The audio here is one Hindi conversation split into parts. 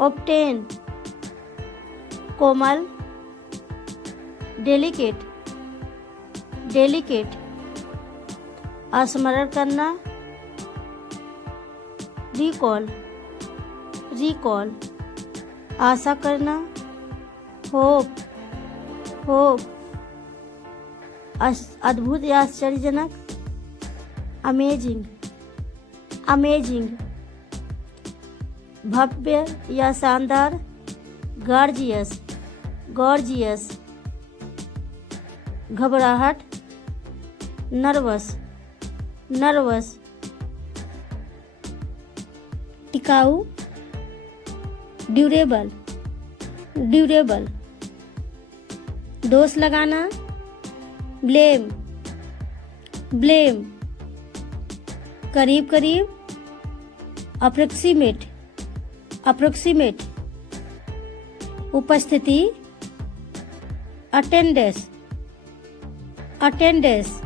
ऑब्टेन, कोमल, डेलिकेट, डेलिकेट, स्मरण करना, रिकॉल, रिकॉल, आशा करना, होप, होप, अद्भुत या आश्चर्यजनक, अमेजिंग, अमेजिंग, भव्य या शानदार, गॉर्जियस, गॉर्जियस, घबराहट, नर्वस, नर्वस, टिकाऊ, ड्यूरेबल, ड्यूरेबल, दोष लगाना, ब्लेम, ब्लेम, करीब करीब, अप्रोक्सीमेट, अप्रोक्सीमेट, उपस्थिति, अटेंडेंस, अटेंडेंस,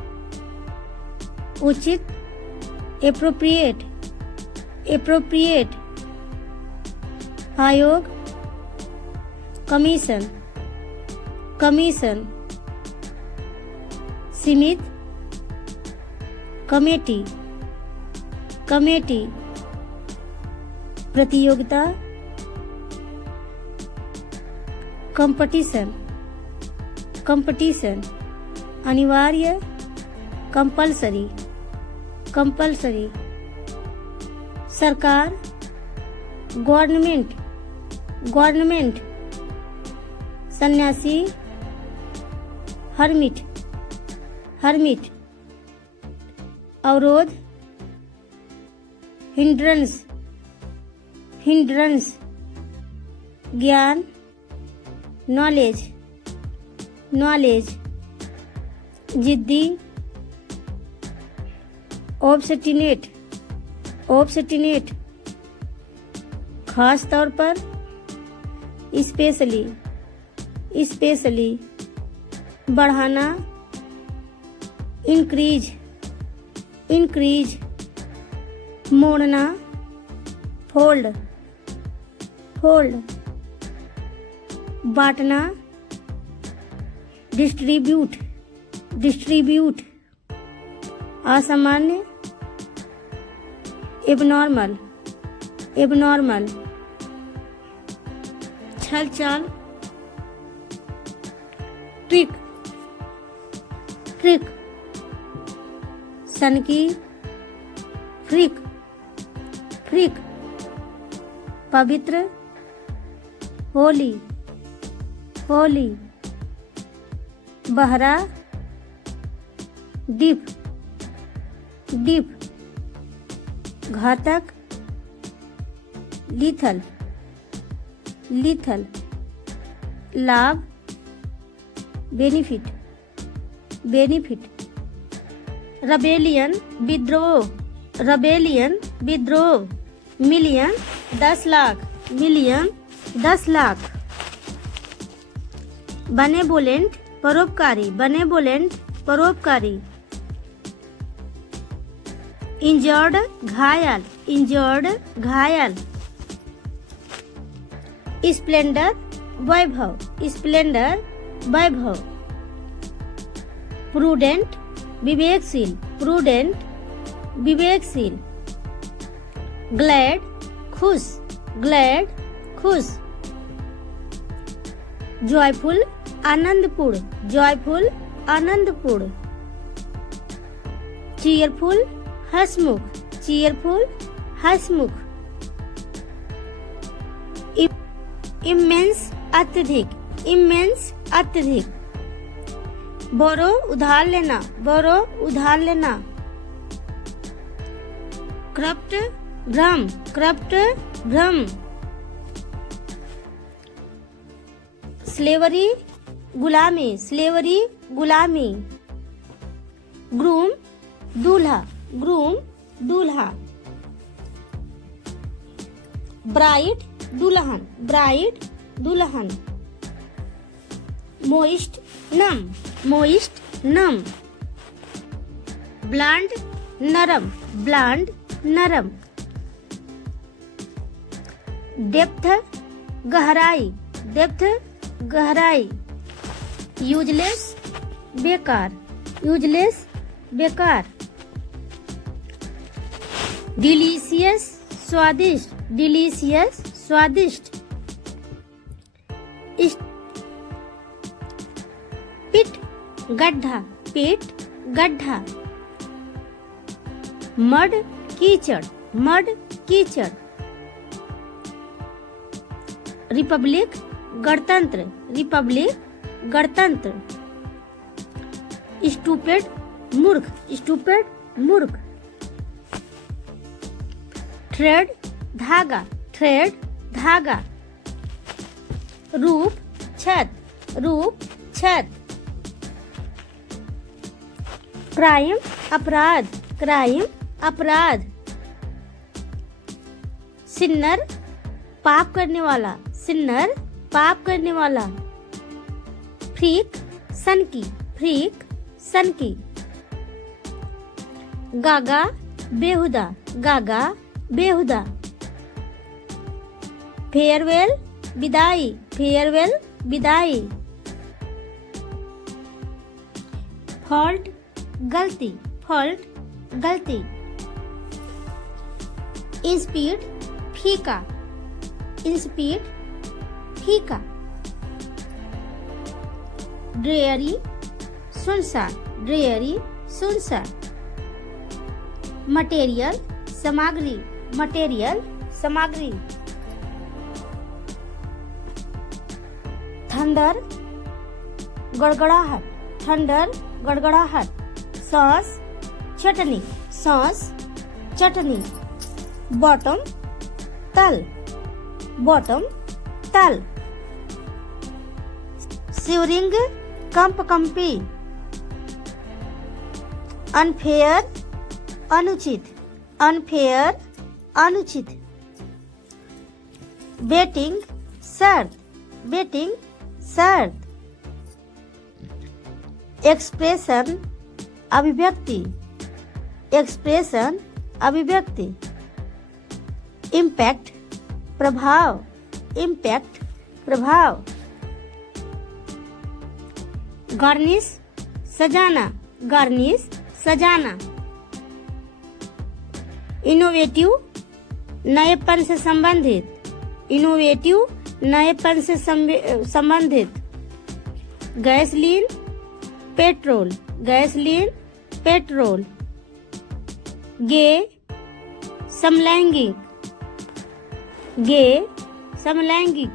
उचित, एप्रोप्रिएट, एप्रोप्रिएट, आयोग, कमीशन, कमीशन, सीमित, कमेटी, कमेटी, प्रतियोगिता, कंपटीशन, कंपटीशन, अनिवार्य, कंपल्सरी, कंपल्सरी, सरकार, गवर्नमेंट, गवर्नमेंट, सन्यासी, हर्मिट, हर्मिट, अवरोध, हिंड्रेंस, हिंड्रेंस, ज्ञान, नॉलेज, नॉलेज, जिद्दी, ऑब्स्टिनेट, ऑब्स्टिनेट, खास तौर पर, स्पेशली, स्पेशली, बढ़ाना, इंक्रीज, इंक्रीज, मोड़ना, फोल्ड, फोल्ड, बांटना, डिस्ट्रीब्यूट, डिस्ट्रीब्यूट, असामान्य, एबनॉर्मल, एबनॉर्मल, छल चाल, ट्रिक, ट्रिक, सनकी, फ्रिक, फ्रिक, पवित्र, होली, होली, बहरा, डिप, डिप, घातक, लीथल, लीथल, लाभ, बेनिफिट, बेनिफिट, रबेलियन, विद्रोह, रबेलियन, विद्रोह, million, 10 lakh, million, 10 lakh, benevolent, परोपकारी, बेनेवोलेंट, परोपकारी, इंजर्ड, घायल, इंजर्ड, घायल, स्प्लेंडर, वैभव, स्प्लेंडर, वैभव, प्रूडेंट, विवेकशील, प्रूडेंट, विवेकशील, ग्लैड, खुश, ग्लैड, खुश, जॉयफुल, आनंदपूर्ण, जॉयफुल, आनंदपूर्ण, चीयरफुल, हंसमुख, चीयरफुल, हंसमुख, इमेंस, अत्यधिक, इमेंस, अत्यधिक, बोरो, उधार लेना, बोरो, उधार लेना, करप्ट, भ्रम, करप्ट, भ्रम, स्लेवरी, गुलामी, स्लेवरी, गुलामी, ग्रूम, दूल्हा, ग्रूम, दूल्हा, ब्राइड, दुल्हन, ब्राइड, दुल्हन, मोइस्ट, नम, मोइस्ट, नम, ब्लांड, नरम, ब्लांड, नरम, डेप्थ गहराई, डेप्थ गहराई। यूजलेस बेकार, यूजलेस बेकार। डिलीशियस स्वादिष्ट, डिलीशियस स्वादिष्ट। पिट गड्ढा, पिट गड्ढा। मड कीचड़, मड कीचड़। रिपब्लिक गणतंत्र, रिपब्लिक गणतंत्र। स्टूपिड मूर्ख, स्टूपिड मूर्ख। थ्रेड धागा, थ्रेड धागा। रूप छत, रूप छत। क्राइम अपराध, क्राइम अपराध। सिन्नर पाप करने वाला, सिन्नर पाप करने वाला। फ्रीक सनकी, फ्रीक सनकी। गागा बेहुदा, गागा बेहुदा। फेयरवेल विदाई, फेयरवेल विदाई। फॉल्ट गलती, फॉल्ट गलती। इंस्पीड फीका, इंस्पीड फीका। ड्रेयरी सुनसान, ड्रेयरी सुनसान। मटेरियल सामग्री, मटेरियल सामग्री। थंडर गड़गड़ाहट, थंडर गड़गड़ाहट। सॉस चटनी, सॉस चटनी। बॉटम तल, बॉटम तल। शिवरिंग कंपकंपी। अनफेयर अनुचित, अनफेयर अनुचित। बेटिंग शर्त, बेटिंग शर्त। एक्सप्रेशन अभिव्यक्ति, एक्सप्रेशन अभिव्यक्ति। इम्पैक्ट प्रभाव, इम्पैक्ट प्रभाव। गार्निश सजाना, गार्निश सजाना। इनोवेटिव नएपन से संबंधित, इनोवेटिव नएपन से संबंधित। गैसलीन पेट्रोल, गैसलीन पेट्रोल। गे समलैंगिक, गे समलैंगिक।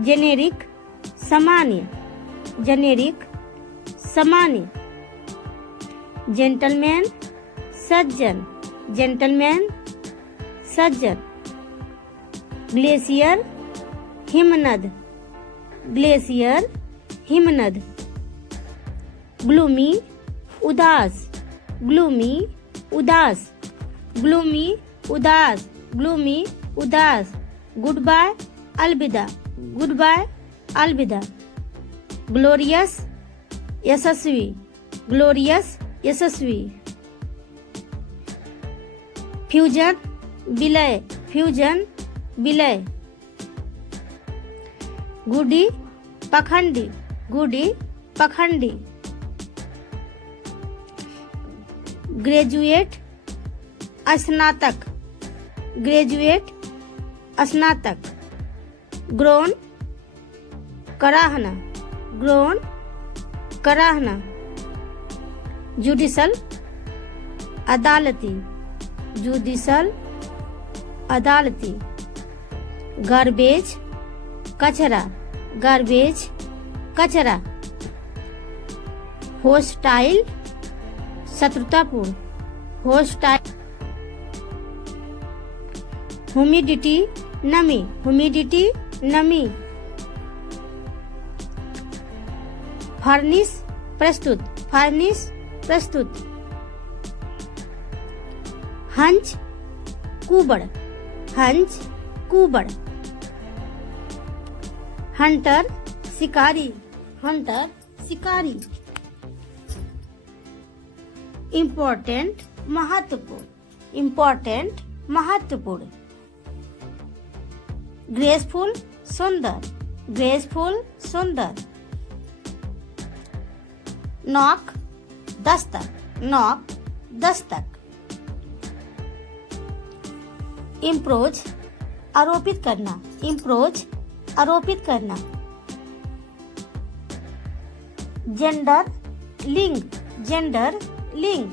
जेनेरिक सामान्य, जेनेरिक सामान्य। जेंटलमैन सज्जन, जेंटलमैन सज्जन। ग्लेशियर हिमनद, ग्लेशियर हिमनद। ग्लूमी उदास, ग्लूमी उदास। ग्लूमी उदास, ग्लूमी उदास। गुड बाय अलविदा, गुड बाय अलविदा। ग्लोरियस यशस्वी, ग्लोरियस यशस्वी। फ्यूजन विलय, फ्यूजन विलय। गुडी पखंडी, गुडी पखंडी। ग्रेजुएट स्नातक, ग्रेजुएट स्नातक। ग्रोन कराहना, ग्रोन कराहना। जुडिशल अदालती, जुडिशल अदालती। गार्बेज कचरा, गार्बेज कचरा। होस्टाइल शत्रुतापूर्ण, होस्टाइल। ह्यूमिडिटी नमी, ह्यूमिडिटी नमी। फर्निश प्रस्तुत, फर्निश प्रस्तुत। हंच कुबड़, हंच कुबड़। हंटर शिकारी, हंटर शिकारी। इम्पोर्टेंट महत्वपूर्ण, इम्पोर्टेंट महत्वपूर्ण। ग्रेसफुल सुंदर, ग्रेसफुल सुंदर। नॉक दस्तक, नॉक दस्तक। इम्प्रोच आरोपित करना, इम्प्रोच आरोपित करना। जेंडर लिंग, जेंडर लिंग।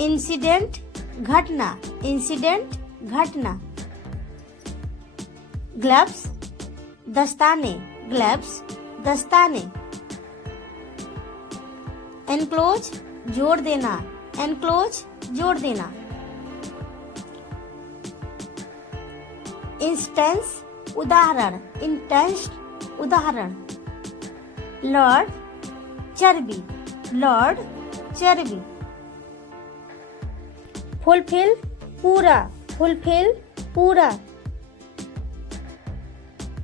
इंसिडेंट घटना, इंसिडेंट घटना। ग्लव्स दस्ताने, ग्लव्स दस्ताने। एनक्लोज जोड़ देना, एनक्लोज जोड़ देना। इंस्टेंस उदाहरण, इंटेंस उदाहरण। लॉर्ड चर्बी, लॉर्ड चर्बी। फुलफिल पूरा, फुलफिल पूरा।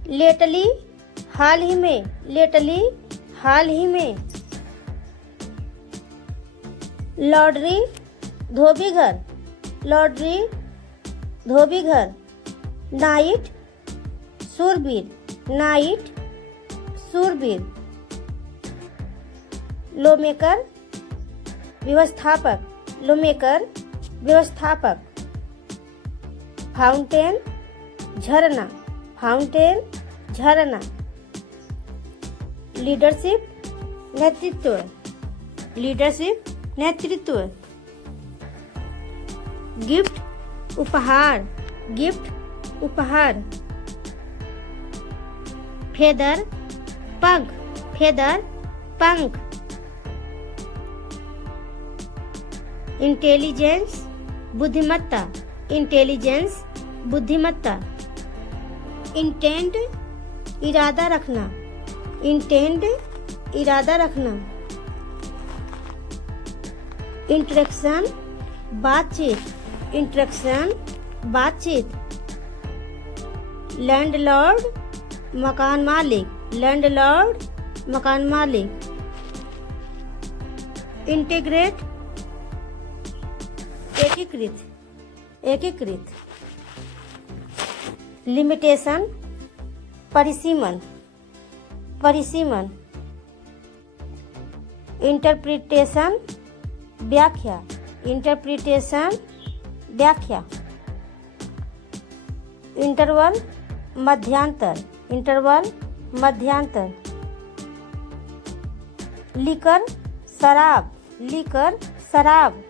लेटली हाल ही में, लेटली हाल ही में। लॉन्ड्री धोबी घर, लॉन्ड्री धोबी घर। Night सूरबीर, night सूरबीर। लोमेकर व्यवस्थापक, लोमेकर व्यवस्थापक। फाउंटेन झरना, फाउंटेन झरना। लीडरशिप नेतृत्व, लीडरशिप नेतृत्व। गिफ्ट उपहार, गिफ्ट उपहार। फेदर पंख, फेदर पंख। इंटेलिजेंस बुद्धिमत्ता, इंटेलिजेंस बुद्धिमत्ता। इंटेंड इरादा रखना, इंटेंड इरादा रखना। इंटरेक्शन बातचीत, इंटरेक्शन बातचीत। लैंडलॉर्ड मकान मालिक, लैंडलॉर्ड मकान मालिक। इंटीग्रेट एकीकृत, एकीकृत। लिमिटेशन परिसीमन, परिसीमन। इंटरप्रिटेशन व्याख्या, इंटरप्रिटेशन व्याख्या। इंटरवल मध्यांतर, इंटरवल मध्यांतर। लिकर शराब, लिकर शराब।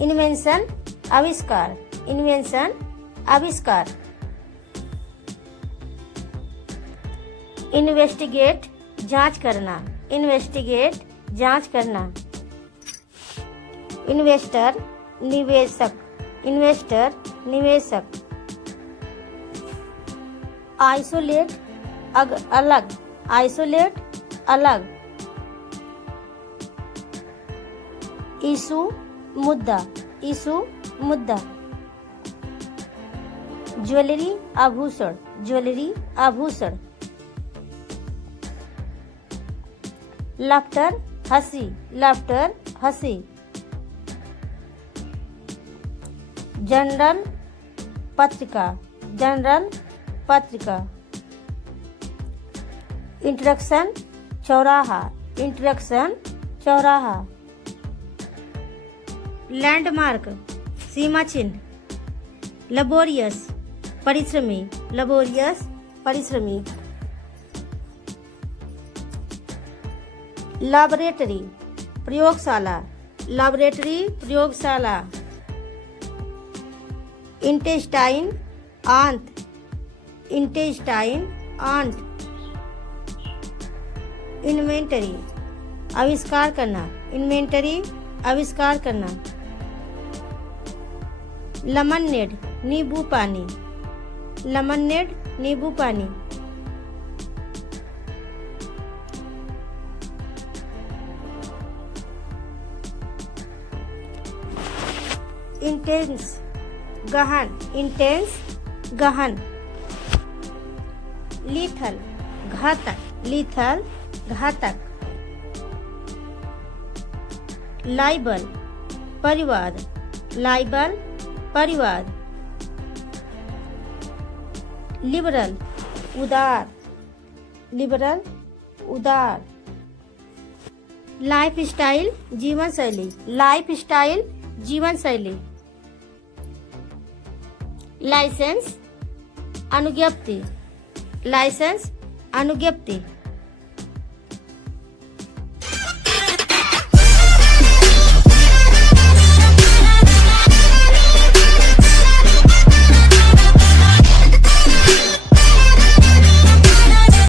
इन्वेंशन आविष्कार, इन्वेंशन आविष्कार। इन्वेस्टिगेट जांच करना, इन्वेस्टिगेट जांच करना। इन्वेस्टर निवेशक, इन्वेस्टर निवेशक। आइसोलेट अलग, आइसोलेट अलग। इशू मुद्दा, इशू मुद्दा। ज्वेलरी आभूषण, ज्वेलरी आभूषण। लाफ्टर हंसी, लाफ्टर हंसी। जनरल पत्रिका, जनरल पत्रिका। इंटरेक्शन चौराहा, इंटरेक्शन चौराहा। लैंडमार्क सीमा चिन्ह। लबोरियस परिश्रमी, लबोरियस परिश्रमी। लैबोरेटरी प्रयोगशाला, लैबोरेटरी प्रयोगशाला। इंटेस्टाइन आंत, इंटेस्टाइन आंत। इन्वेंटरी आविष्कार करना, इन्वेंटरी आविष्कार करना। लेमनेड नींबू पानी, लेमनेड नींबू पानी। इंटेंस गहन, इंटेंस गहन। लीथल घातक, लीथल घातक। लाइबल परिवाद, लाइबल परिवार, लिबरल उदार, लिबरल उदार, लाइफ स्टाइल जीवन शैली, लाइफ स्टाइल जीवन शैली, लाइसेंस अनुज्ञप्ति, लाइसेंस अनुज्ञप्ति,